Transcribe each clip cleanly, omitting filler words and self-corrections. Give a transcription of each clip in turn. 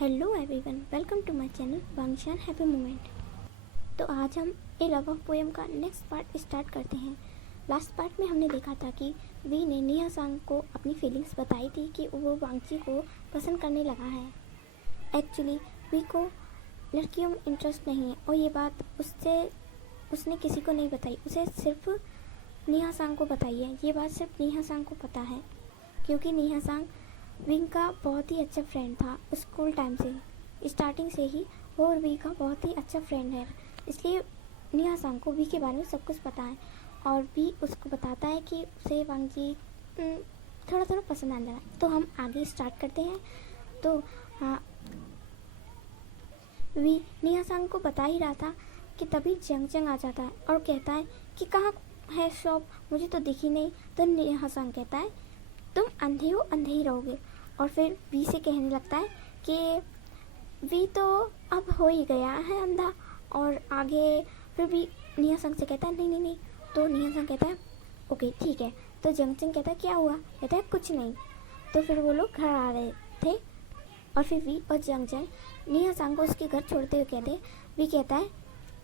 Hello everyone, welcome to my channel वांगशान happy moment. तो आज हम ए लव ऑफ पोएम का नेक्स्ट पार्ट स्टार्ट करते हैं। लास्ट पार्ट में हमने देखा था कि वी ने निहा सांग को अपनी फीलिंग्स बताई थी कि वो वांगची को पसंद करने लगा है। एक्चुअली वी को लड़कियों में इंटरेस्ट नहीं है और ये बात उसने किसी को नहीं बताई, उसे सिर्फ निहा सांग को बताई है। ये बात सिर्फ निहा सांग को पता है क्योंकि निहा सांग विंग का बहुत ही अच्छा फ्रेंड था स्कूल टाइम से, स्टार्टिंग से ही वो और वी का बहुत ही अच्छा फ्रेंड है। इसलिए निहा सांग को वी के बारे में सब कुछ पता है और वी उसको बताता है कि उसे वांगजी थोड़ा थोड़ा पसंद आने लगा। तो हम आगे स्टार्ट करते हैं। तो हाँ, वी निहा सांग को बता ही रहा था कि तभी जंग आ जाता है और कहता है कि कहाँ है शॉप, मुझे तो दिखी नहीं। तो निहा सांग कहता है तुम अंधे हो, अंधे ही रहोगे। और फिर वी से कहने लगता है कि वी तो अब हो ही गया है अंधा। और आगे फिर भी निहा संग से कहता है नहीं नहीं नहीं। तो निहा संग कहता है ओके ठीक है। तो जंगचंग कहता है क्या हुआ? कहता है कुछ नहीं। तो फिर वो लोग घर आ रहे थे और फिर वी और जंगचंग निहा संग को उसके घर छोड़ते हुए कहते, वी कहता है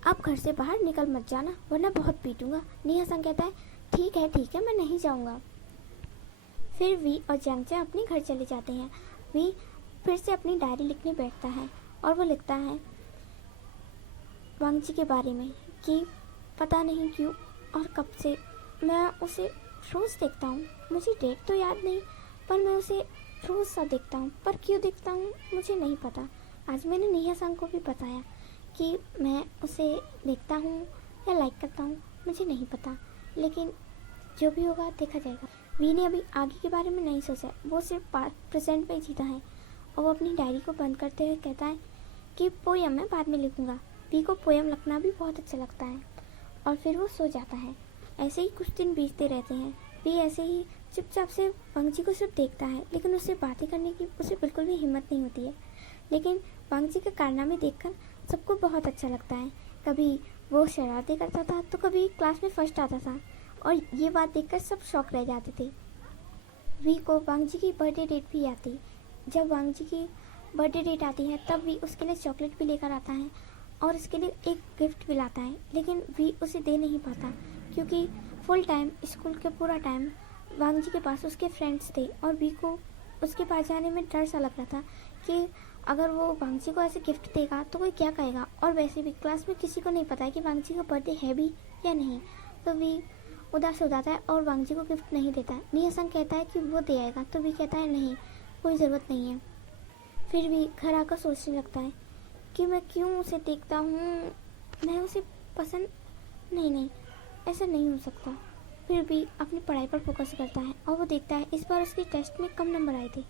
अब घर से बाहर निकल मत जाना वरना बहुत पीटूंगा। निहा संग कहता है ठीक है मैं नहीं जाऊँगा। फिर वी और जंगचंग अपने घर चले जाते हैं। वी फिर से अपनी डायरी लिखने बैठता है और वो लिखता है वांगची के बारे में कि पता नहीं क्यों और कब से मैं उसे रोज़ देखता हूँ। मुझे डेट तो याद नहीं पर मैं उसे रोज़ सा देखता हूँ, पर क्यों देखता हूँ मुझे नहीं पता। आज मैंने निहा सांग को भी बताया कि मैं उसे देखता हूँ या लाइक करता हूँ, मुझे नहीं पता, लेकिन जो भी होगा देखा जाएगा। वी ने अभी आगे के बारे में नहीं सोचा, वो सिर्फ प्रेजेंट में जीता है और वो अपनी डायरी को बंद करते हुए कहता है कि पोएम मैं बाद में लिखूंगा। वी को पोएम लिखना भी बहुत अच्छा लगता है और फिर वो सो जाता है। ऐसे ही कुछ दिन बीतते रहते हैं। वी ऐसे ही चुपचाप से वांगची को सिर्फ देखता है, लेकिन उससे बातें करने की उसे बिल्कुल भी हिम्मत नहीं होती है। लेकिन वांगची के कारनामे देखकर सबको बहुत अच्छा लगता है। कभी वो शरारतें करता था तो कभी क्लास में फर्स्ट आता था और ये बात देखकर सब शॉक रह जाते थे। वी को वांगजी की बर्थडे डेट भी याद थी। जब वांगजी की बर्थडे डेट आती है तब वी उसके लिए चॉकलेट भी लेकर आता है और उसके लिए एक गिफ्ट भी लाता है, लेकिन वी उसे दे नहीं पाता क्योंकि फुल टाइम स्कूल के पूरा टाइम वांगजी के पास उसके फ्रेंड्स थे और वी को उसके पास जाने में डर सा लग रहा था कि अगर वो वांगजी को ऐसे गिफ्ट देगा तो कोई क्या कहेगा। और वैसे भी क्लास में किसी को नहीं पता है कि वांगजी का बर्थडे है भी या नहीं। तो वी उदास हो जाता है और वांगजी को गिफ्ट नहीं देता है। निहा संग कहता है कि वो दे आएगा तो वी कहता है नहीं, कोई ज़रूरत नहीं है। फिर भी घर आकर सोचने लगता है कि मैं क्यों उसे देखता हूँ, मैं उसे पसंद नहीं, ऐसा नहीं हो सकता। फिर भी अपनी पढ़ाई पर फोकस करता है और वो देखता है इस बार उसके टेस्ट में कम नंबर आए थे।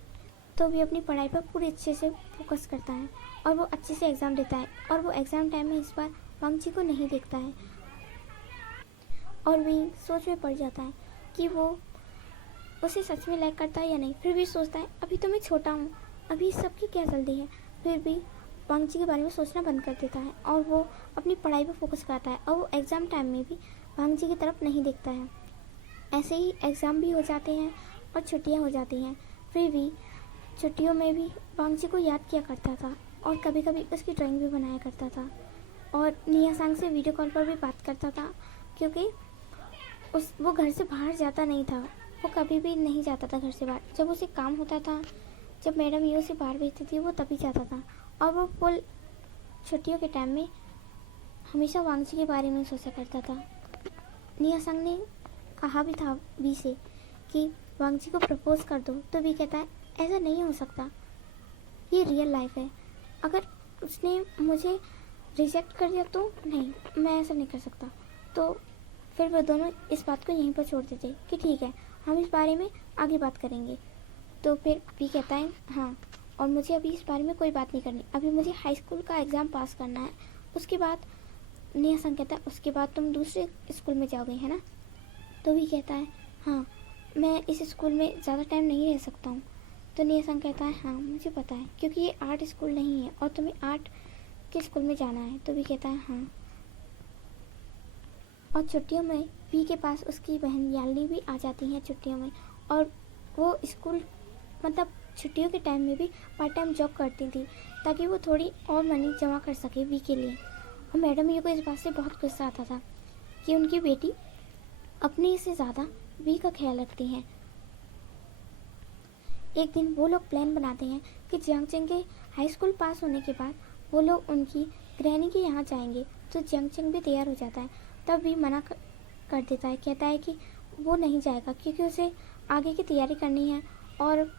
तो भी अपनी पढ़ाई पर पूरे अच्छे से फोकस करता है और वो अच्छे से एग्ज़ाम देता है और वो एग्ज़ाम टाइम में इस बार वांगची को नहीं देखता है और वी सोच में पड़ जाता है कि वो उसे सच में लाइक करता है या नहीं। फिर भी सोचता है अभी तो मैं छोटा हूँ, अभी सबकी क्या जल्दी है। फिर भी वांगची के बारे में सोचना बंद कर देता है और वो अपनी पढ़ाई पर फोकस करता है और वो एग्ज़ाम टाइम में भी वांगची की तरफ नहीं देखता है। ऐसे ही एग्ज़ाम भी हो जाते हैं और छुट्टियाँ हो जाती हैं। फिर भी छुट्टियों में भी वांगची को याद किया करता था और कभी कभी उसकी ड्राइंग भी बनाया करता था और निहा सांग से वीडियो कॉल पर भी बात करता था क्योंकि वो घर से बाहर जाता नहीं था। वो कभी भी नहीं जाता था घर से बाहर। जब उसे काम होता था, जब मैडम ये उसे बाहर भेजती थी, वो तभी जाता था और वो फुल छुट्टियों के टाइम में हमेशा वांगची के बारे में सोचा करता था। निहा संग ने कहा भी था वी से कि वांगची को प्रपोज कर दो, तो वी कहता है ऐसा नहीं हो सकता, ये रियल लाइफ है। अगर उसने मुझे रिजेक्ट कर दिया तो नहीं, मैं ऐसा नहीं कर सकता। तो फिर वो दोनों इस बात को यहीं पर छोड़ देते कि ठीक है हम इस बारे में आगे बात करेंगे। तो फिर वी कहता है हाँ, और मुझे अभी इस बारे में कोई बात नहीं करनी, अभी मुझे हाई स्कूल का एग्ज़ाम पास करना है। उसके बाद निहा संग कहता है उसके बाद तुम दूसरे स्कूल में जाओगे है ना। तो वी कहता है हाँ, मैं इस स्कूल में ज़्यादा टाइम नहीं रह सकता हूँ। तो निहा संग कहता है हाँ मुझे पता है क्योंकि ये आर्ट स्कूल नहीं है और तुम्हें आर्ट के स्कूल में जाना है। तो वी कहता है हाँ। और छुट्टियों में वी के पास उसकी बहन यालिनी भी आ जाती हैं छुट्टियों में और वो स्कूल मतलब छुट्टियों के टाइम में भी पार्ट टाइम जॉब करती थी ताकि वो थोड़ी और मनी जमा कर सके वी के लिए। और मैडम यू को इस बात से बहुत गुस्सा आता था कि उनकी बेटी अपने से ज़्यादा वी का ख्याल रखती हैं। एक दिन वो लोग प्लान बनाते हैं कि जियांग चेंग के हाई स्कूल पास होने के बाद वो लोग उनकी ग्रहणी के यहाँ जाएंगे। तो जियांग चेंग भी तैयार हो जाता है, तब भी मना कर देता है, कहता है कि वो नहीं जाएगा क्योंकि उसे आगे की तैयारी करनी है और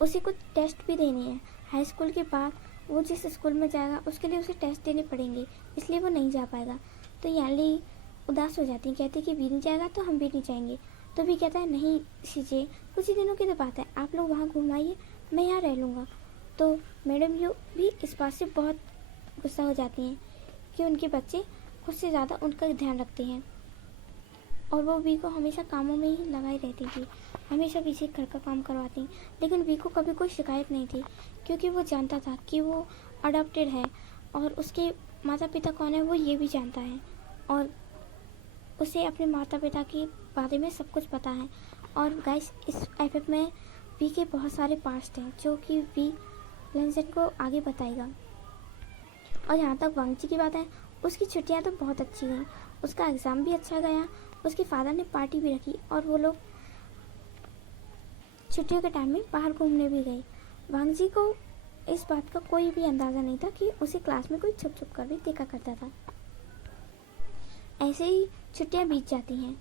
उसे कुछ टेस्ट भी देने हैं। हाई स्कूल के बाद वो जिस स्कूल में जाएगा उसके लिए उसे टेस्ट देने पड़ेंगे, इसलिए वो नहीं जा पाएगा। तो याली उदास हो जाती है, कहती है कि वी नहीं जाएगा तो हम भी नहीं जाएंगे। तो भी कहता है नहीं शीजे, कुछ ही दिनों की तो बात है, आप लोग वहाँ घुमाइए, मैं यहाँ रह लूँगा। तो मैडम यू भी इस बात से बहुत गुस्सा हो जाती हैं कि उनके बच्चे खुद से ज़्यादा उनका ध्यान रखते हैं और वो वी को हमेशा कामों में ही लगाई रहती थी, हमेशा पीछे घर का काम करवाती। लेकिन वी को कभी कोई शिकायत नहीं थी क्योंकि वो जानता था कि वो अडॉप्टेड है और उसके माता पिता कौन है वो ये भी जानता है और उसे अपने माता पिता के बारे में सब कुछ पता है। और गाइस इस एपिक में वी के बहुत सारे पास्ट हैं जो कि वी लेंसन को आगे बताएगा। और यहाँ तक वांगची की बात है, उसकी छुट्टियाँ तो बहुत अच्छी गई, उसका एग्ज़ाम भी अच्छा गया, उसके फादर ने पार्टी भी रखी और वो लोग छुट्टियों के टाइम में बाहर घूमने भी गए। वांगजी को इस बात का कोई भी अंदाज़ा नहीं था कि उसे क्लास में कोई छुप छुप कर भी देखा करता था। ऐसे ही छुट्टियां बीत जाती हैं।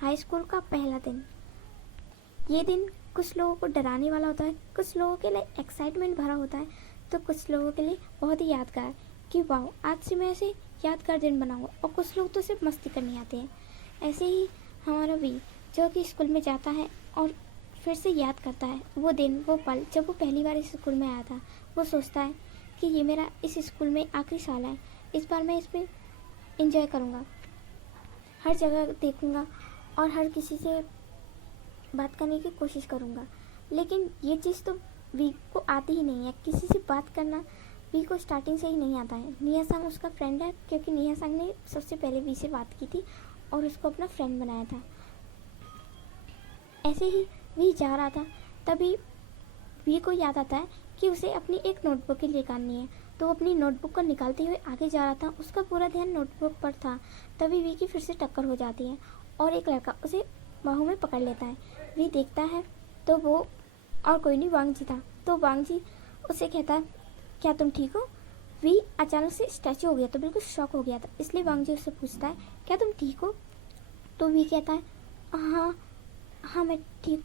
हाई स्कूल का पहला दिन, ये दिन कुछ लोगों को डराने वाला होता है, कुछ लोगों के लिए एक्साइटमेंट भरा होता है, तो कुछ लोगों के लिए बहुत ही यादगार कि वाह आज से मैं ऐसे यादगार दिन बनाऊंगा। और कुछ लोग तो सिर्फ मस्ती करने आते हैं। ऐसे ही हमारा वी जो कि स्कूल में जाता है और फिर से याद करता है वो दिन, वो पल जब वो पहली बार इस स्कूल में आया था। वो सोचता है कि ये मेरा इस स्कूल में आखिरी साल है, इस बार मैं इसमें एंजॉय करूँगा, हर जगह देखूँगा और हर किसी से बात करने की कोशिश करूँगा। लेकिन ये चीज़ तो वी को आती ही नहीं है, किसी से बात करना वी को स्टार्टिंग से ही नहीं आता है। निया संग उसका फ्रेंड है क्योंकि निया संग ने सबसे पहले वी से बात की थी और उसको अपना फ्रेंड बनाया था। ऐसे ही वी जा रहा था, तभी वी को याद आता है कि उसे अपनी एक नोटबुक निकालनी है। तो वो अपनी नोटबुक को निकालते हुए आगे जा रहा था, उसका पूरा ध्यान नोटबुक पर था। तभी वी की फिर से टक्कर हो जाती है और एक लड़का उसे बाहों में पकड़ लेता है। वी देखता है तो वो और कोई नहीं वांगजी था। तो वांगजी उसे कहता है क्या तुम ठीक हो? वी अचानक से स्टैचू हो गया, तो बिल्कुल शॉक हो गया था, इसलिए वांगजी उससे पूछता है क्या तुम ठीक हो? तो वी कहता है हाँ मैं ठीक।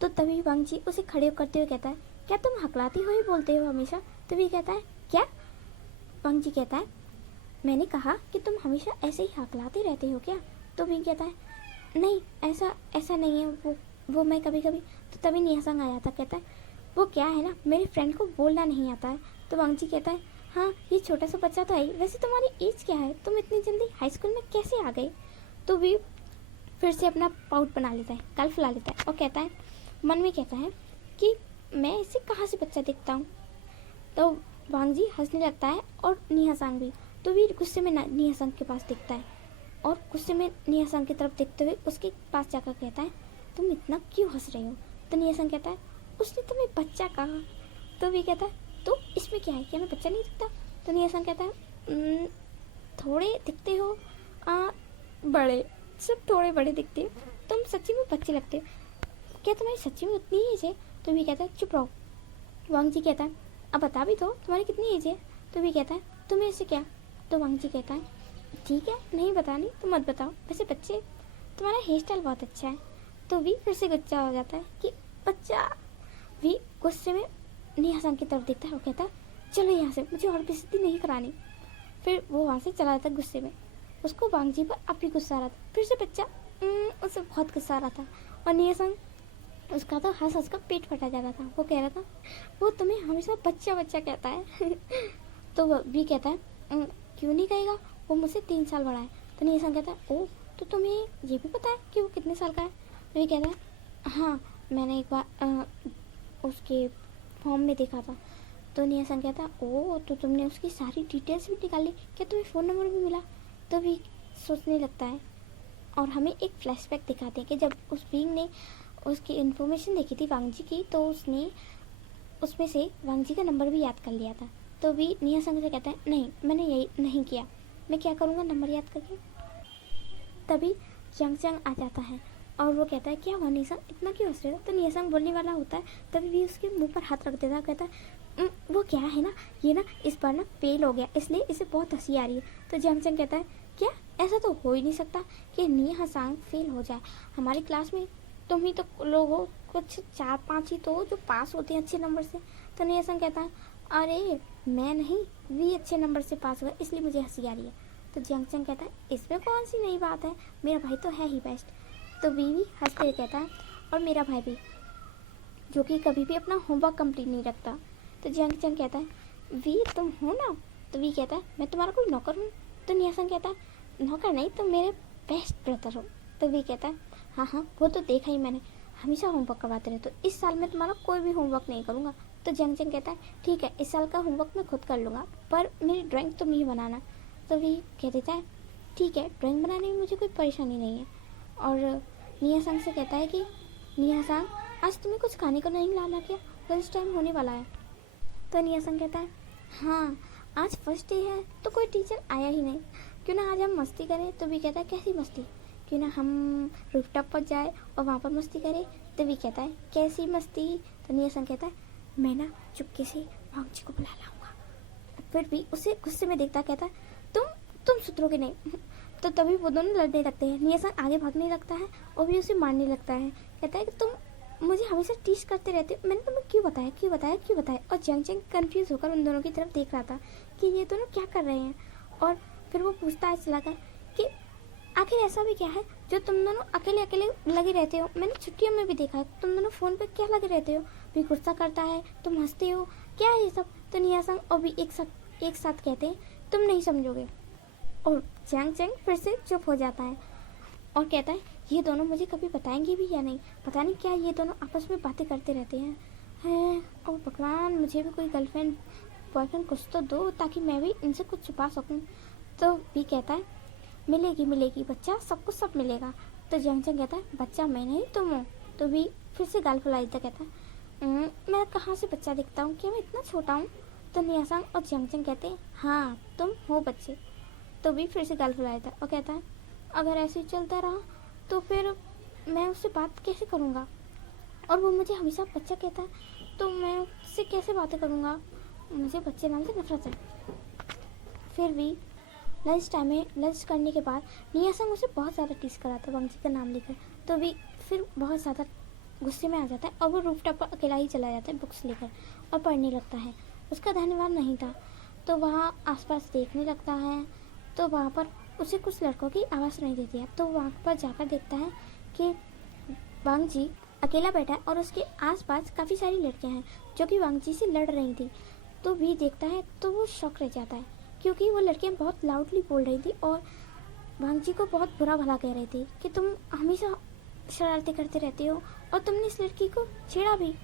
तो तभी वांगजी उसे खड़े करते हुए कहता है क्या तुम हकलाती हो ही बोलते हो हमेशा? तो वी कहता है क्या? वांगजी कहता है मैंने कहा कि तुम हमेशा ऐसे ही हकलाते रहते हो क्या? तो वी कहता है नहीं ऐसा नहीं है, वो मैं कभी कभी। तो तभी निया संग आ जाता, कहता है वो क्या है ना, मेरे फ्रेंड को बोलना नहीं आता है। तो वांगजी कहता है हाँ ये छोटा सा बच्चा तो है, वैसे तुम्हारी एज क्या है, तुम इतनी जल्दी हाई स्कूल में कैसे आ गए? तो वी फिर से अपना पाउट बना लेता है, कल फुला लेता है और कहता है मन में कहता है कि मैं इसे कहाँ से बच्चा दिखता हूँ। तो वांगजी हंसने लगता है और निया संग भी। तो वी गुस्से में निया संग के पास दिखता है और गुस्से में निया संग की तरफ देखते हुए उसके पास जाकर कहता है तुम इतना क्यों हंस रहे हो? तो निया संग कहता है उसने तुम्हें बच्चा कहा। तो वी कहता है तो इसमें क्या है, क्या मैं बच्चा नहीं दिखता? तो निया संग कहता है थोड़े दिखते हो बड़े, सब थोड़े बड़े दिखते हो, तुम सच्ची में बच्चे लगते हो, क्या तुम्हारी सच्ची में उतनी एज है? तो वी कहता है चुप रहो। वांगजी कहता है अब बता भी दो तुम्हारी कितनी एज है? तो वी कहता है तुम्हें इससे क्या? तो वांगजी कहता है ठीक है नहीं बतानी तो मत बताओ, वैसे बच्चे तुम्हारा हेयर स्टाइल बहुत अच्छा है। तो वी फिर से गुस्सा हो जाता है कि बच्चा। वी गुस्से में निया संग की तरफ देखता है और कहता है चलो यहाँ से, मुझे और बेइज्जती नहीं करानी। फिर वो वहाँ से चला जाता गुस्से में। उसको वांगजी पर अब भी गुस्सा आ रहा था, फिर से बच्चा उससे बहुत गुस्सा आ रहा था। और निया संग उसका तो हंस हंस का पेट फटा जा रहा था। वो कह रहा था वो तुम्हें हमेशा बच्चा बच्चा कहता है। तो वो भी कहता है क्यों नहीं कहेगा, वो मुझसे 3 साल बड़ा है। तो निया संग कहता है ओह तो तुम्हें ये भी पता है कि वो कितने साल का है? तो ये कहता है हाँ मैंने एक बार उसके फॉर्म में देखा था। तो निया संग कहता है ओह तो तुमने उसकी सारी डिटेल्स भी निकाली, क्या तुम्हें फ़ोन नंबर भी मिला? तो भी सोचने लगता है और हमें एक फ्लैशबैक दिखाते हैं कि जब उस बीइंग ने उसकी इन्फॉर्मेशन देखी थी वांग जी की, तो उसने उसमें से वांग जी का नंबर भी याद कर लिया था। तो भी निया संग से कहता है नहीं, मैंने यही नहीं किया, मैं क्या करूँगा नंबर याद करके। तभी जंग जंग आ जाता है और वो कहता है क्या हुआ निया, इतना क्यों हंस रहे हो। तो निया संग बोलने वाला होता है, तभी भी उसके मुंह पर हाथ रख देता है, कहता है वो क्या है ना, ये ना इस बार ना फेल हो गया, इसलिए इसे बहुत हंसी आ रही है। तो जंग जंग कहता है क्या, ऐसा तो हो ही नहीं सकता कि निया संग फेल हो जाए, हमारी क्लास में तुम ही तो लोग हो, कुछ 4-5 ही तो हो जो पास होते हैं अच्छे नंबर से। तो निया संग कहता है अरे मैं नहीं, वी अच्छे नंबर से पास हुआ इसलिए मुझे हंसी आ रही है। तो जंग जंग कहता है इसमें कौन सी नई बात है, मेरा भाई तो है ही बेस्ट। तो बीवी हंसते हुए कहता है और मेरा भाई भी, जो कि कभी भी अपना होमवर्क कंप्लीट नहीं रखता। तो जंग जंग कहता है वी तुम हो ना। तो वी कहता है मैं तुम्हारा कोई नौकर हूँ। तो नियासंग कहता है नौकर नहीं, तुम मेरे बेस्ट ब्रदर हो। तो वी कहता है हाँ हाँ वो तो देखा ही मैंने, हमेशा होमवर्क करवाते रहे, तो इस साल मैं तुम्हारा कोई भी होमवर्क नहीं करूँगा। तो जंग जंग कहता है ठीक है, इस साल का होमवर्क मैं खुद कर लूँगा, पर मेरी ड्राइंग तुम ही बनाना। तो वी कह देता है ठीक है, ड्राइंग बनाने में मुझे कोई परेशानी नहीं है। और नियासंग से कहता है कि नियासंग आज तुम्हें कुछ खाने को नहीं लाना क्या, लंच टाइम होने वाला है। तो नियासंग कहता है हाँ आज फर्स्ट डे है तो कोई टीचर आया ही नहीं, क्यों ना आज हम मस्ती करें। तो भी कहता है कैसी मस्ती, क्यों ना हम रूफटॉप पर जाए और वहाँ पर मस्ती करें। तो भी कहता है कैसी मस्ती। तो नियासंग कहता है मैं ना चुपके से वांग जी को बुला लाऊंगा। फिर भी उसे गुस्से में देखता, कहता है तुम सुधरोगे नहीं। तो तभी वो दोनों लड़ने लगते हैं, नियासंग आगे भागने लगता है और भी उसे मारने लगता है, कहता है कि तुम मुझे हमेशा टीज करते रहते हो, मैंने तुम्हें क्यों बताया। और जंग जंग कंफ्यूज होकर उन दोनों की तरफ देख रहा था कि ये दोनों क्या कर रहे हैं। और फिर वो पूछता है चलाकर कि आखिर ऐसा भी क्या है जो तुम दोनों अकेले अकेले लगे रहते हो, मैंने छुट्टियों में भी देखा है तुम दोनों फ़ोन पे क्या लगे रहते हो, भी गुस्सा करता है, तुम हंसते हो, क्या है ये सब। तो नियासंग और भी एक साथ कहते हैं तुम नहीं समझोगे। और जंग जंग फिर से चुप हो जाता है और कहता है ये दोनों मुझे कभी बताएंगे भी या नहीं, पता नहीं क्या ये दोनों आपस में बातें करते रहते हैं। और भगवान मुझे भी कोई गर्लफ्रेंड बॉयफ्रेंड कुछ तो दो ताकि मैं भी इनसे कुछ छुपा सकूं। तो भी कहता है मिलेगी बच्चा, सबको सब मिलेगा। तो जंग जंग कहता है बच्चा मैं नहीं तुम हो। तो भी फिर से गाल फुलाई देता, कहता है मैं कहाँ से बच्चा दिखता हूँ, क्या मैं इतना छोटा हूँ। तो नियासंग और जंग जंग कहते हैं हाँ तुम हो बच्चे। तो भी फिर से गाल फुलाया था और कहता है अगर ऐसे ही चलता रहा तो फिर मैं उससे बात कैसे करूँगा, और वो मुझे हमेशा बच्चा कहता है तो मैं उससे कैसे बातें करूँगा, मुझे बच्चे नाम से नफरत है। फिर भी लंच टाइम में लंच करने के बाद नियासंग उसे बहुत ज़्यादा टीज कराता है वांग जी का नाम लेकर। तो भी फिर बहुत ज़्यादा गुस्से में आ जाता है और वो रूफटॉप पर अकेला ही चला जाता है बुक्स लेकर और पढ़ने लगता है। उसका धन्यवाद नहीं था, तो वहाँ आसपास देखने लगता है, तो वहाँ पर उसे कुछ लड़कों की आवाज़ सुनाई देती है। तो वहाँ पर जाकर देखता है कि वांग जी अकेला बैठा है और उसके आसपास काफ़ी सारी लड़कियाँ हैं जो कि वांग जी से लड़ रही थी। तो भी देखता है तो वो शॉक रह जाता है, क्योंकि वो लड़कियाँ बहुत लाउडली बोल रही थी और वांग जी को बहुत बुरा भला कह रही थी कि तुम हमेशा शरारतें करते रहते हो और तुमने इस लड़की को छेड़ा भी।